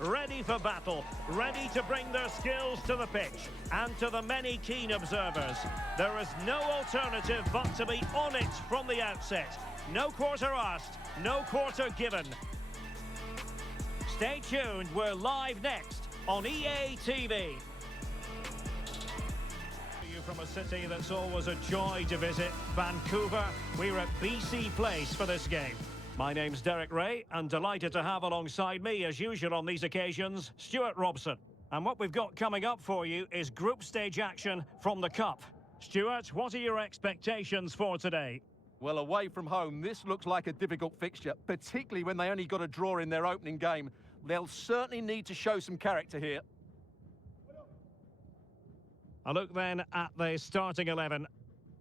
ready for battle, ready to bring their skills to the pitch. And to the many keen observers, there is no alternative but to be on it from the outset. No quarter asked, no quarter given. Stay tuned, we're live next on EA TV. From a city that's always a joy to visit, Vancouver, we're at BC Place for this game. My name's Derek Ray, and delighted to have alongside me, as usual on these occasions, Stuart Robson. And what we've got coming up for you is group stage action from the Cup. Stuart, what are your expectations for today? Well, away from home, this looks like a difficult fixture, particularly when they only got a draw in their opening game. They'll certainly need to show some character here. A look then at the starting 11.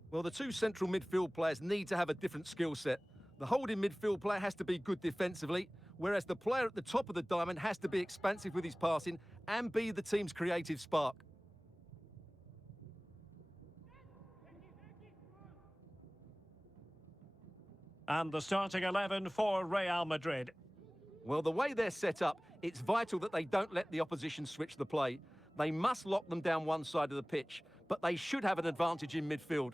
Well, the two central midfield players need to have a different skill set. The holding midfield player has to be good defensively, whereas the player at the top of the diamond has to be expansive with his passing and be the team's creative spark. And the starting 11 for Real Madrid. Well, the way they're set up, it's vital that they don't let the opposition switch the play. They must lock them down one side of the pitch, but they should have an advantage in midfield.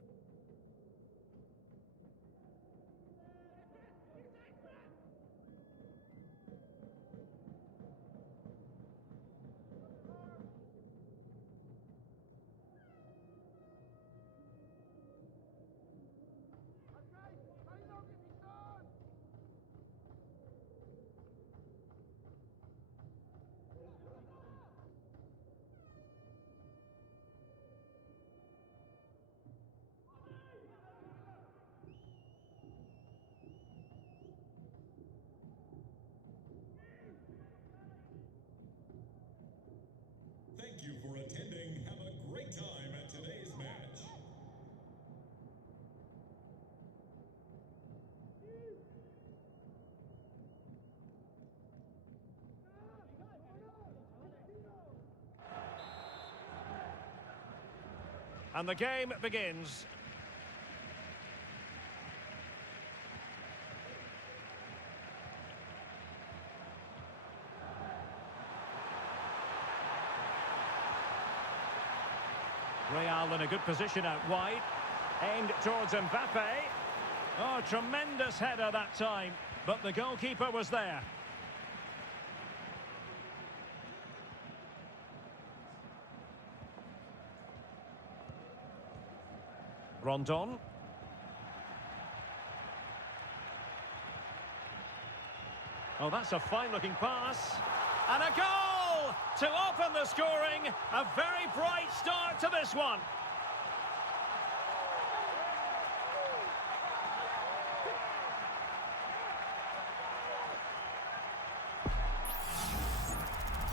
Thank you for attending. Have a great time at today's match. And the game begins. Real in a good position out wide. Aimed towards Mbappe. Oh, tremendous header that time. But the goalkeeper was there. Rondon. Oh, that's a fine-looking pass. And a goal to open the scoring. A very bright start to this one.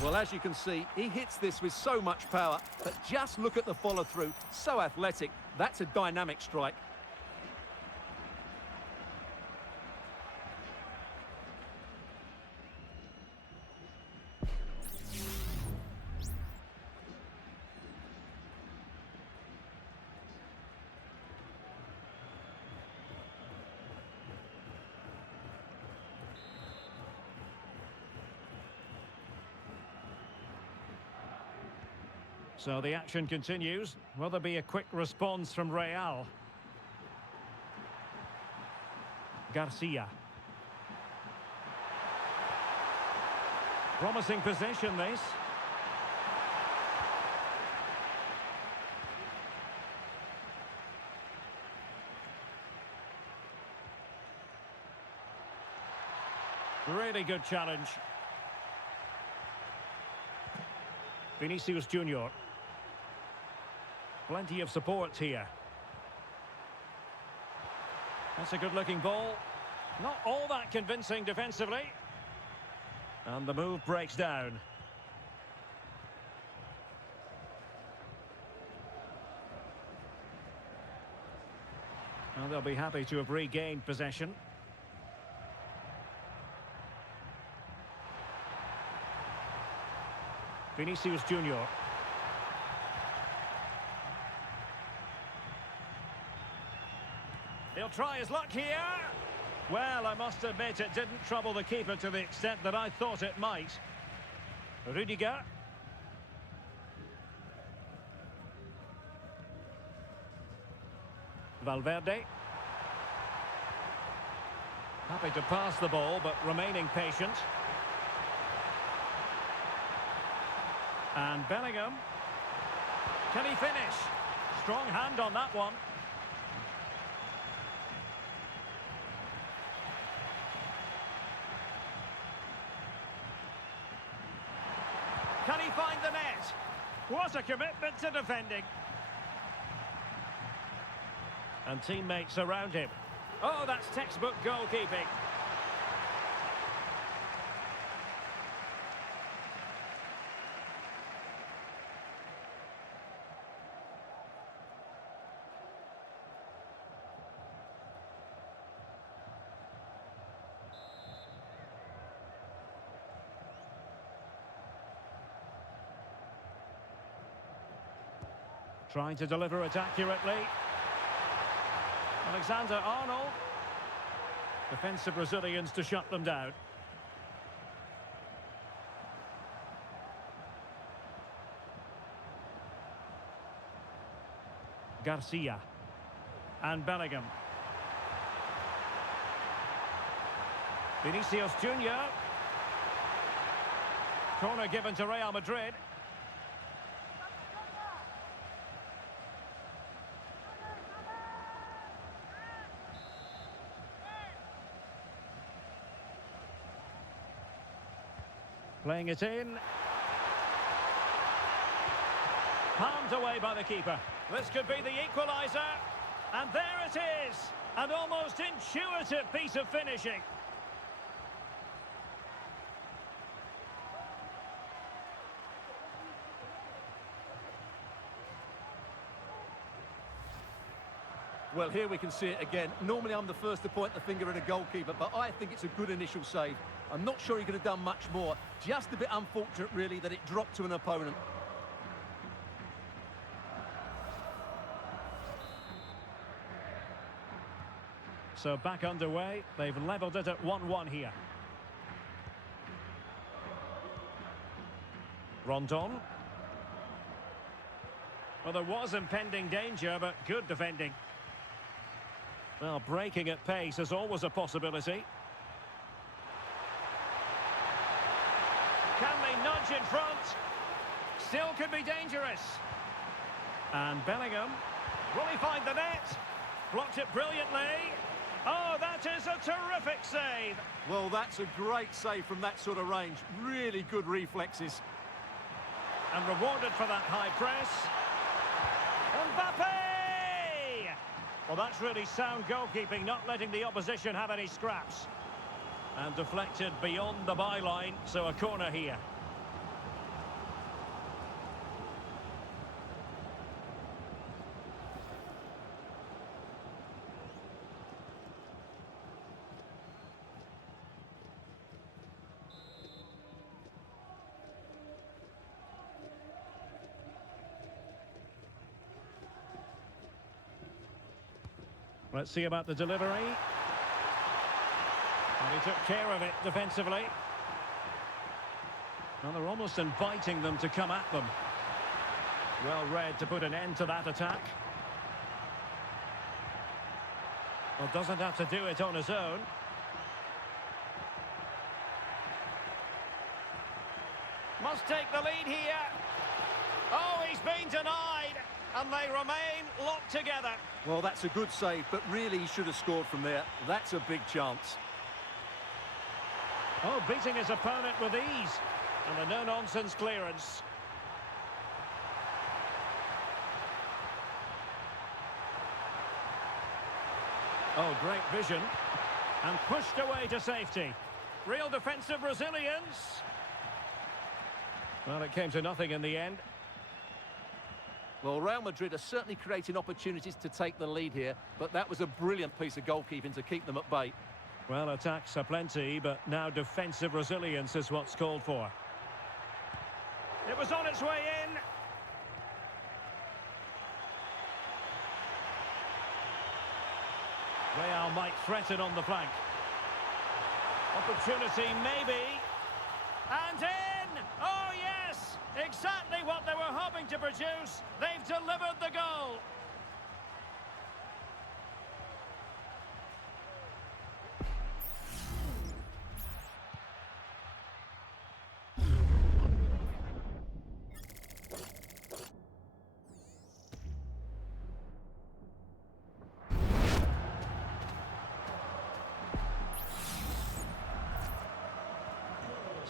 Well, as you can see, he hits this with so much power, but just look at the follow-through. So athletic. That's a dynamic strike. So the action continues. Will there be a quick response from Real? Garcia. Promising position, this. Really good challenge. Vinicius Junior. Plenty of support here. That's a good-looking ball. Not all that convincing defensively. And the move breaks down. And they'll be happy to have regained possession. Vinicius Junior. He'll try his luck here. Well, I must admit it didn't trouble the keeper to the extent that I thought it might. Rudiger. Valverde. Happy to pass the ball, but remaining patient. And Bellingham. Can he finish? Strong hand on that one. Can he find the net? What a commitment to defending. And teammates around him. Oh, that's textbook goalkeeping. Trying to deliver it accurately. Alexander-Arnold. Defensive Brazilians to shut them down. Garcia. And Bellingham. Vinicius Junior. Corner given to Real Madrid. Playing it in. Palmed away by the keeper. This could be the equalizer. And there it is. An almost intuitive piece of finishing. Well, here we can see it again. Normally I'm the first to point the finger at a goalkeeper, but I think it's a good initial save. I'm not sure he could have done much more. Just a bit unfortunate, really, that it dropped to an opponent. So back underway. They've levelled it at 1-1 here. Rondon. Well, there was impending danger, but good defending. Well, breaking at pace is always a possibility. Can they nudge in front? Still could be dangerous. And Bellingham. Will he find the net? Blocked it brilliantly. Oh, that is a terrific save. Well, that's a great save from that sort of range. Really good reflexes. And rewarded for that high press. Mbappe! Well, that's really sound goalkeeping, not letting the opposition have any scraps. And deflected beyond the byline, so a corner here. Let's see about the delivery. And he took care of it defensively. Well, they're almost inviting them to come at them. Well read to put an end to that attack. Well, doesn't have to do it on his own. Must take the lead here. Oh, he's been denied. And they remain locked together. Well, that's a good save, but really he should have scored from there. That's a big chance. Oh, beating his opponent with ease. And a no-nonsense clearance. Oh, great vision. And pushed away to safety. Real defensive resilience. Well, it came to nothing in the end. Well, Real Madrid are certainly creating opportunities to take the lead here, but that was a brilliant piece of goalkeeping to keep them at bay. Well, attacks are plenty, but now defensive resilience is what's called for. It was on its way in. Real might threaten on the flank. Opportunity, maybe. And in! Oh, yes! Exactly what they were hoping to produce. They've delivered the goal.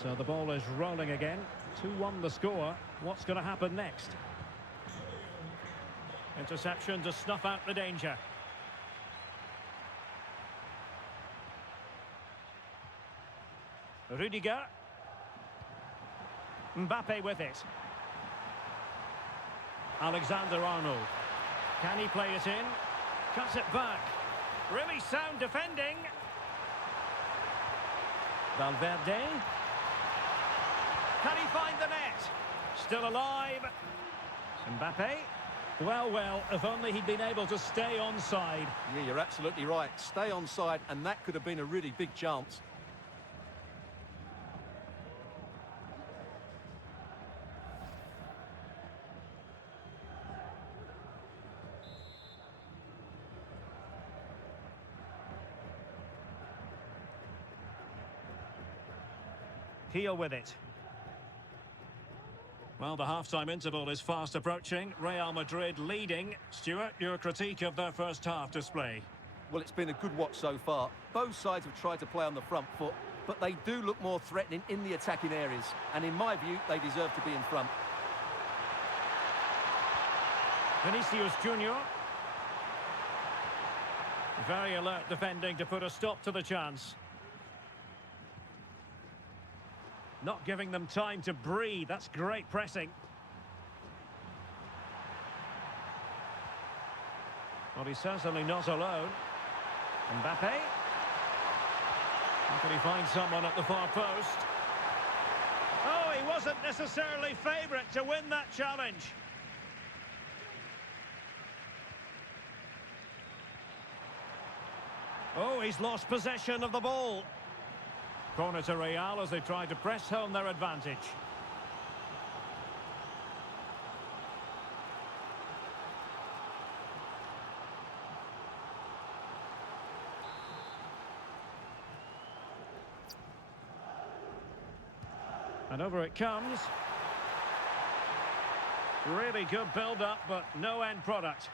So the ball is rolling again. 2-1 the score. What's going to happen next? Interception to snuff out the danger. Rudiger. Mbappe with it. Alexander-Arnold. Can he play it in? Cuts it back. Really sound defending. Valverde. Can he find the net? Still alive. Mbappe. Well, if only he'd been able to stay onside. Yeah, you're absolutely right. Stay onside, and that could have been a really big chance. Heel with it. Well, the half-time interval is fast approaching. Real Madrid leading. Stuart, your critique of their first half display. Well, it's been a good watch so far. Both sides have tried to play on the front foot, but they do look more threatening in the attacking areas. And in my view, they deserve to be in front. Vinicius Junior. Very alert defending to put a stop to the chance. Not giving them time to breathe. That's great pressing. Well, he's certainly not alone. Mbappe. How can he find someone at the far post? Oh, he wasn't necessarily favourite to win that challenge. Oh, he's lost possession of the ball. Corner to Real as they try to press home their advantage. And over it comes. Really good build-up, but no end product.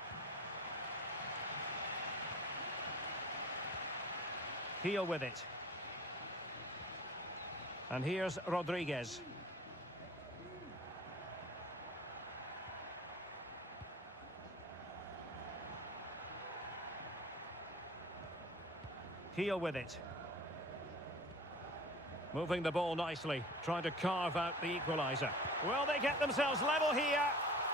Heel with it. And here's Rodriguez. Heel with it. Moving the ball nicely, trying to carve out the equalizer. Will they get themselves level here?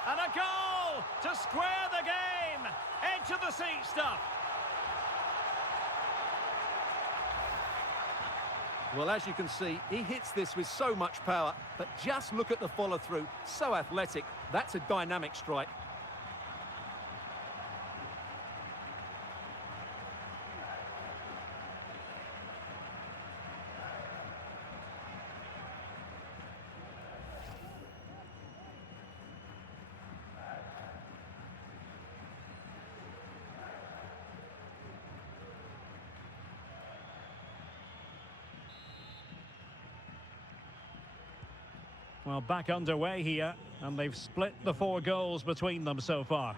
And a goal to square the game. Edge of the seat stuff. Well, as you can see, he hits this with so much power, but just look at the follow-through. So athletic. That's a dynamic strike. Well, back underway here, and they've split the 4 goals between them so far.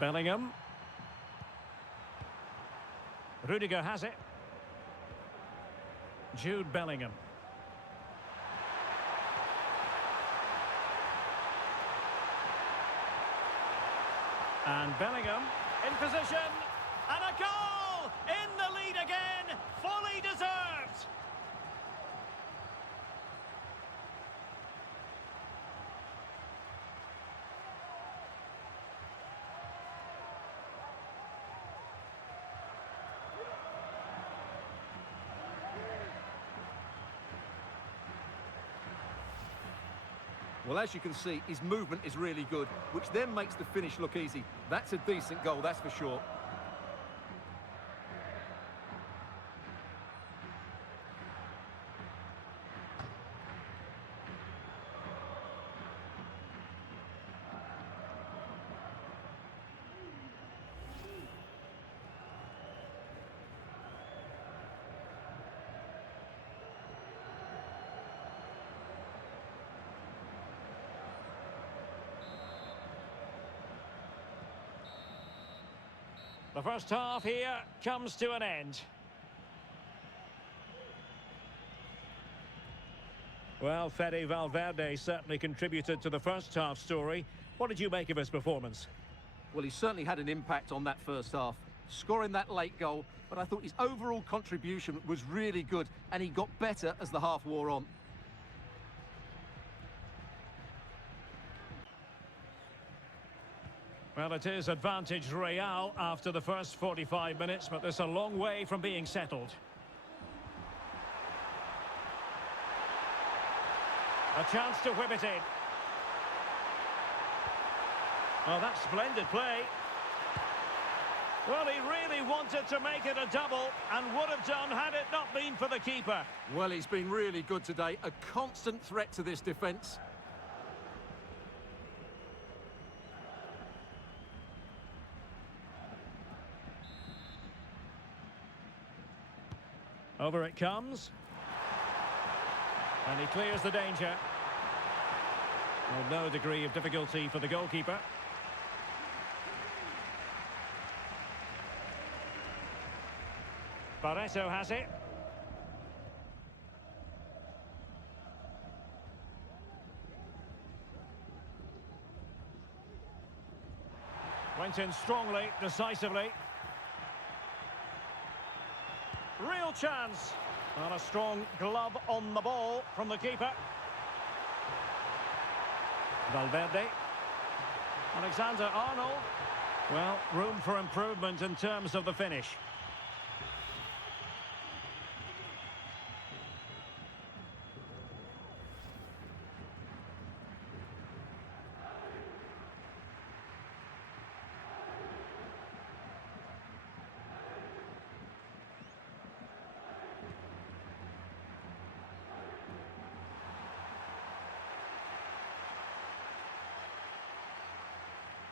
Bellingham. Rudiger has it. Jude Bellingham. And Bellingham in position. And a goal! In the lead again! Fully deserved! Well, as you can see, his movement is really good, which then makes the finish look easy. That's a decent goal, that's for sure. The first half here comes to an end. Well, Fede Valverde certainly contributed to the first half story. What did you make of his performance? Well, he certainly had an impact on that first half, scoring that late goal, but I thought his overall contribution was really good, and he got better as the half wore on. Well, it is advantage Real after the first 45 minutes, but there's a long way from being settled. A chance to whip it in. Oh, that's splendid play. Well, he really wanted to make it a double and would have done had it not been for the keeper. Well, he's been really good today, a constant threat to this defence. Over it comes. And he clears the danger. Well, no degree of difficulty for the goalkeeper. Barreto has it. Went in strongly, decisively. Real chance. And a strong glove on the ball from the keeper. Valverde. Alexander-Arnold. Well, room for improvement in terms of the finish.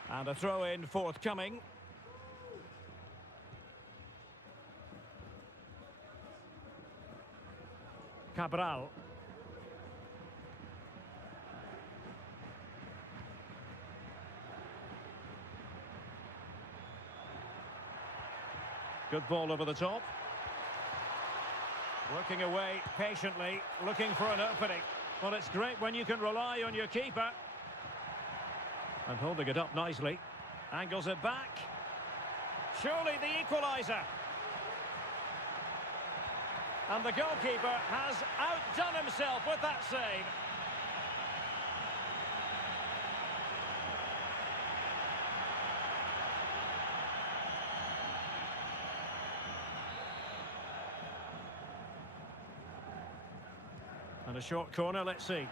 And a throw-in forthcoming. Cabral. Good ball over the top. Working away patiently, looking for an opening. Well, it's great when you can rely on your keeper. And holding it up nicely. Angles it back. Surely the equaliser. And the goalkeeper has outdone himself with that save. And a short corner, let's see.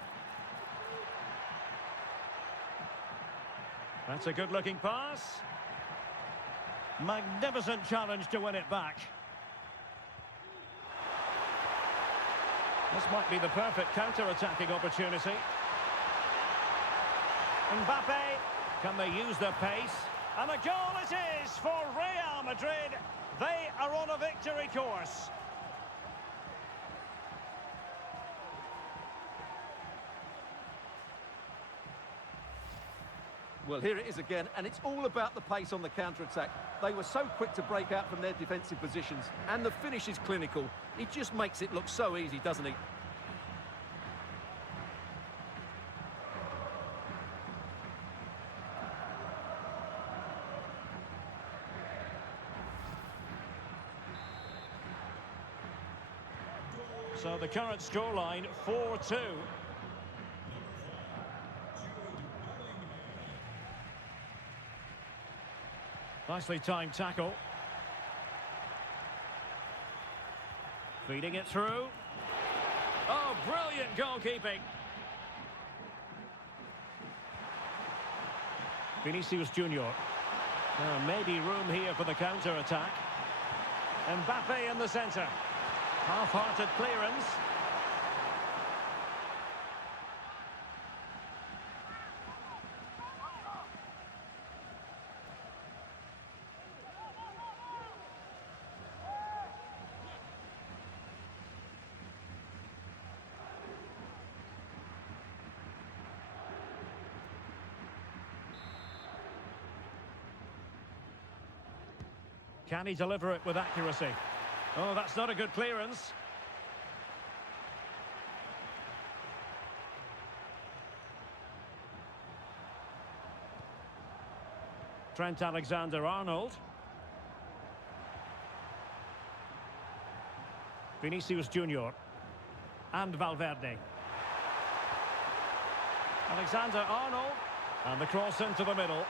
That's a good-looking pass. Magnificent challenge to win it back. This might be the perfect counter-attacking opportunity. Mbappe, can they use their pace? And a goal it is for Real Madrid. They are on a victory course. Well, here it is again, and it's all about the pace on the counter-attack. They were so quick to break out from their defensive positions, and the finish is clinical. He just makes it look so easy, doesn't he? So the current scoreline, 4-2. Nicely timed tackle. Feeding it through. Oh, brilliant goalkeeping. Vinicius Junior. Maybe room here for the counter-attack. Mbappe in the centre. Half-hearted clearance. Can he deliver it with accuracy? Oh, that's not a good clearance. Trent Alexander-Arnold. Vinicius Junior. And Valverde. Alexander-Arnold. And the cross into the middle.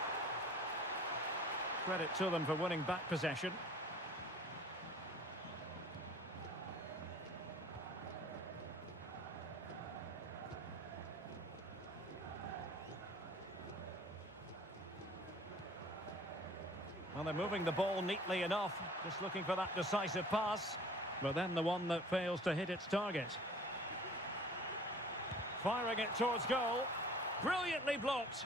Credit to them for winning back possession. Well, they're moving the ball neatly enough, just looking for that decisive pass, but then the one that fails to hit its target. Firing it towards goal. Brilliantly blocked.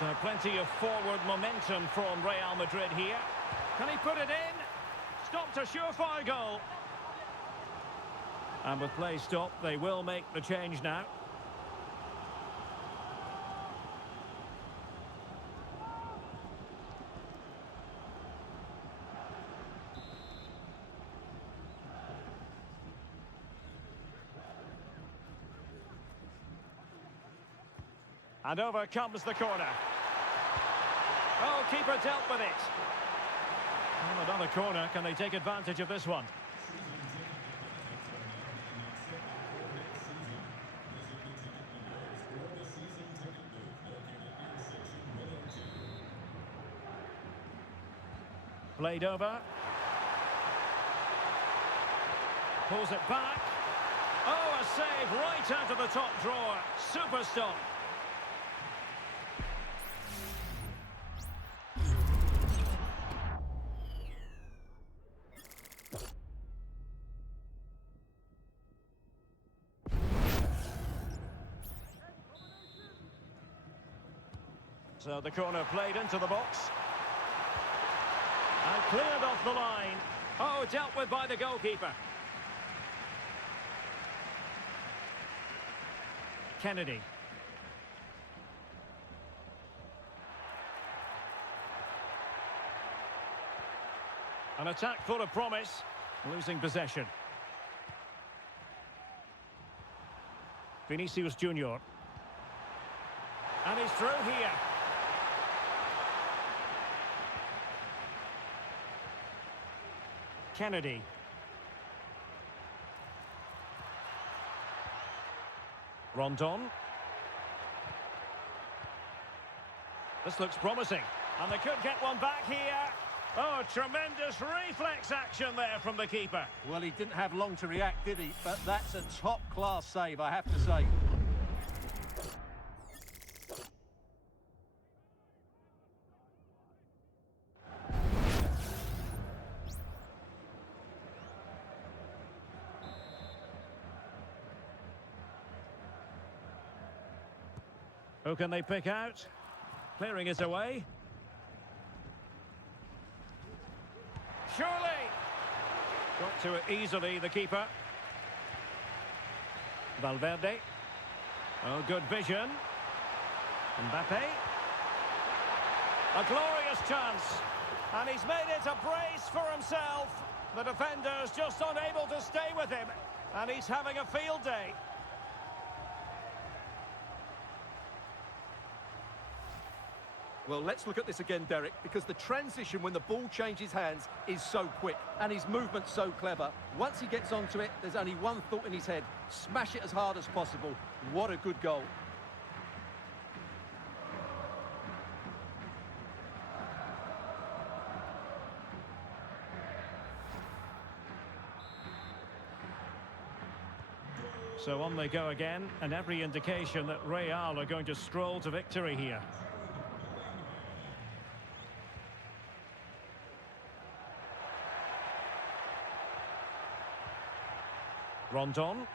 So plenty of forward momentum from Real Madrid here. Can he put it in? Stopped a surefire goal. And with play stopped, they will make the change now. And over comes the corner. Oh, keeper dealt with it. Well, another corner. Can they take advantage of this one? Played over. Pulls it back. Oh, a save right out of the top drawer. Super stop. So the corner played into the box. And cleared off the line. Oh, dealt with by the goalkeeper. Kennedy. An attack full of promise. Losing possession. Vinicius Junior. And he's through here. Kennedy. Rondon. This looks promising. And they could get one back here. Oh, tremendous reflex action there from the keeper. Well, he didn't have long to react, did he? But that's a top-class save, I have to say. Who can they pick out? Clearing it away. Surely! Got to it easily, the keeper. Valverde. Oh, good vision. Mbappe. A glorious chance. And he's made it a brace for himself. The defender's just unable to stay with him. And he's having a field day. Well, let's look at this again, Derek, because the transition when the ball changes hands is so quick and his movement's so clever. Once he gets onto it, there's only one thought in his head. Smash it as hard as possible. What a good goal. So on they go again, and every indication that Real are going to stroll to victory here. Rondon.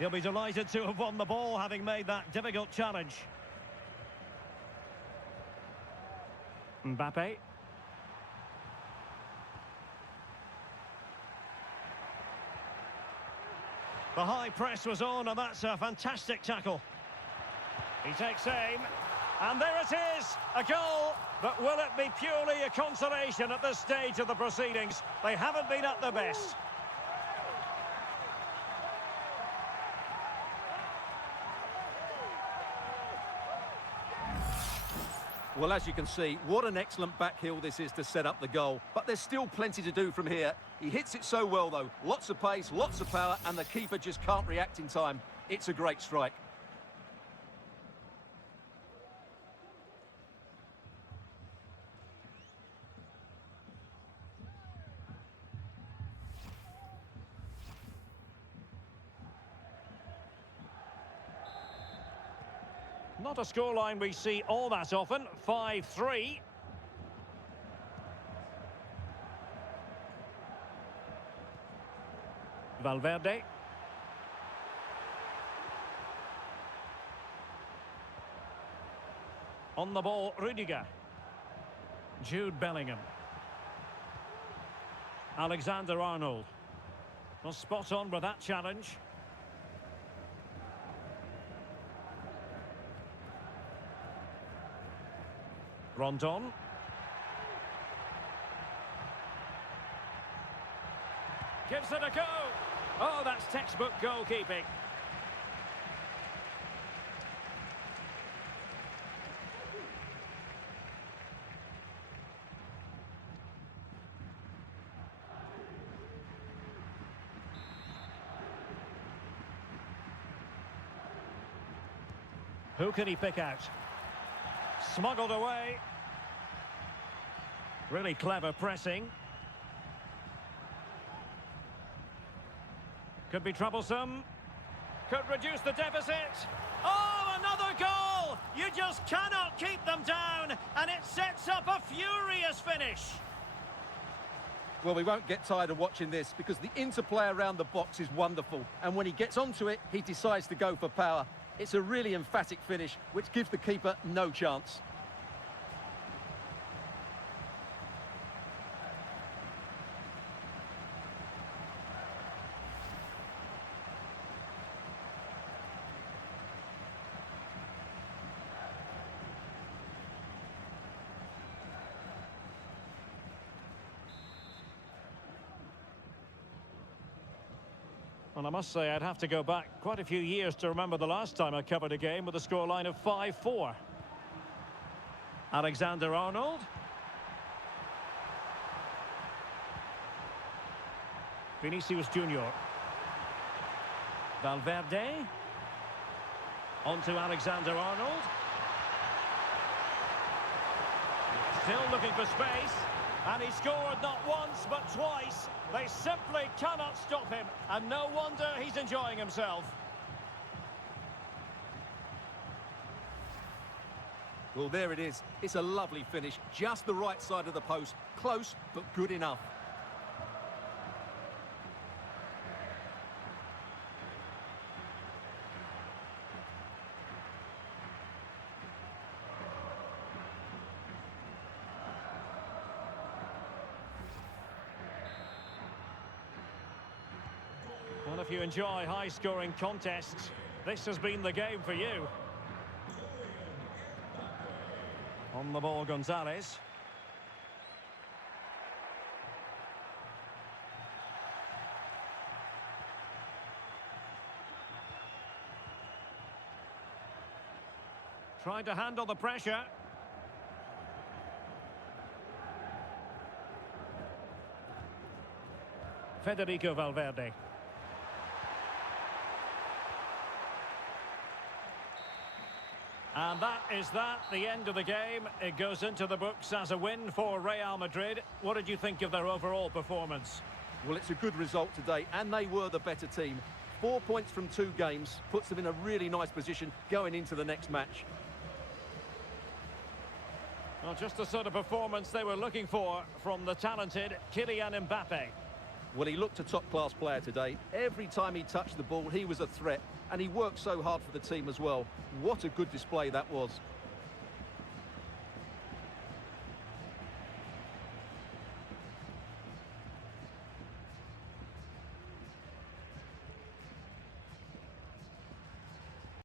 He'll be delighted to have won the ball, having made that difficult challenge. Mbappe. The high press was on, and that's a fantastic tackle. He takes aim, and there it is, a goal. But will it be purely a consolation at this stage of the proceedings? They haven't been at their best. Well, as you can see, what an excellent back heel this is to set up the goal. But there's still plenty to do from here. He hits it so well, though. Lots of pace, lots of power, and the keeper just can't react in time. It's a great strike. Not a scoreline we see all that often. 5-3. Valverde. On the ball, Rudiger. Jude Bellingham. Alexander-Arnold. Well, spot on with that challenge. Rondon. Gives it a go. Oh, that's textbook goalkeeping. Who can he pick out? Smuggled away. Really clever pressing. Could be troublesome. Could reduce the deficit. Oh, another goal! You just cannot keep them down, and it sets up a furious finish. Well, we won't get tired of watching this because the interplay around the box is wonderful. And when he gets onto it, he decides to go for power. It's a really emphatic finish, which gives the keeper no chance. Well, I must say I'd have to go back quite a few years to remember the last time I covered a game with a scoreline of 5-4. Alexander-Arnold. Vinicius Junior. Valverde. On to Alexander-Arnold. Still looking for space. And he scored not once, but twice. They simply cannot stop him. And no wonder he's enjoying himself. Well, there it is. It's a lovely finish. Just the right side of the post. Close, but good enough. Well, if you enjoy high-scoring contests, this has been the game for you. On the ball, Gonzalez. Trying to handle the pressure. Federico Valverde. And that is the end of the game. It goes into the books as a win for Real Madrid. What did you think of their overall performance? Well, it's a good result today, and they were the better team. 4 points from 2 games puts them in a really nice position going into the next match. Well, just the sort of performance they were looking for from the talented Kylian Mbappe. Well, he looked a top-class player today. Every time he touched the ball, he was a threat. And he worked so hard for the team as well. What a good display that was.